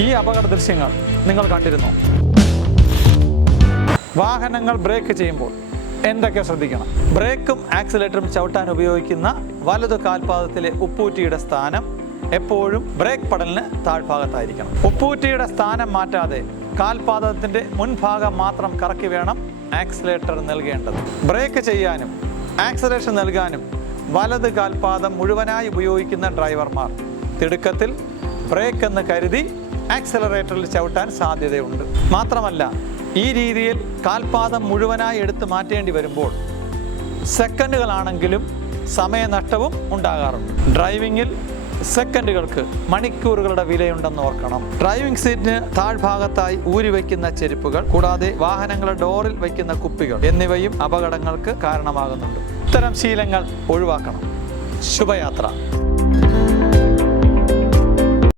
ഈ അപകട ദൃശ്യങ്ങൾ നിങ്ങൾ കണ്ടിരുന്നോ? വാഹനങ്ങൾ ബ്രേക്ക് ചെയ്യുമ്പോൾ എന്തൊക്കെ ശ്രദ്ധിക്കണം? ബ്രേക്കും ആക്സിലേറ്ററും ചവിട്ടാൻ ഉപയോഗിക്കുന്ന വലതു കാൽപാദത്തിലെ ഉപ്പൂറ്റിയുടെ സ്ഥാനം എപ്പോഴും ബ്രേക്ക് പടലിന് താഴ്ഭാഗത്തായിരിക്കണം. ഉപ്പൂറ്റിയുടെ സ്ഥാനം മാറ്റാതെ കാൽപാദത്തിന്റെ മുൻഭാഗം മാത്രം കറക്കി വേണം ആക്സിലേറ്റർ നൽകേണ്ടത്. ബ്രേക്ക് ചെയ്യാനും ആക്സിലേഷൻ നൽകാനും വലത് കാൽപാദം മുഴുവനായി ഉപയോഗിക്കുന്ന ഡ്രൈവർമാർ തിടുക്കത്തിൽ ബ്രേക്ക് എന്ന് കരുതി ആക്സിലറേറ്ററിൽ ചവിട്ടാൻ സാധ്യതയുണ്ട്. മാത്രമല്ല, ഈ രീതിയിൽ കാൽപാദം മുഴുവനായി എടുത്ത് മാറ്റേണ്ടി വരുമ്പോൾ സെക്കൻഡുകളാണെങ്കിലും സമയനഷ്ടവും ഉണ്ടാകാറുണ്ട്. ഡ്രൈവിങ്ങിൽ സെക്കൻഡുകൾക്ക് മണിക്കൂറുകളുടെ വിലയുണ്ടെന്ന് ഓർക്കണം. ഡ്രൈവിംഗ് സീറ്റിന് താഴ്ഭാഗത്തായി ഊരി വയ്ക്കുന്ന ചെരുപ്പുകൾ, കൂടാതെ വാഹനങ്ങളുടെ ഡോറിൽ വയ്ക്കുന്ന കുപ്പികൾ എന്നിവയും അപകടങ്ങൾക്ക് കാരണമാകുന്നുണ്ട്. ഇത്തരം ശീലങ്ങൾ ഒഴിവാക്കണം. ശുഭയാത്ര.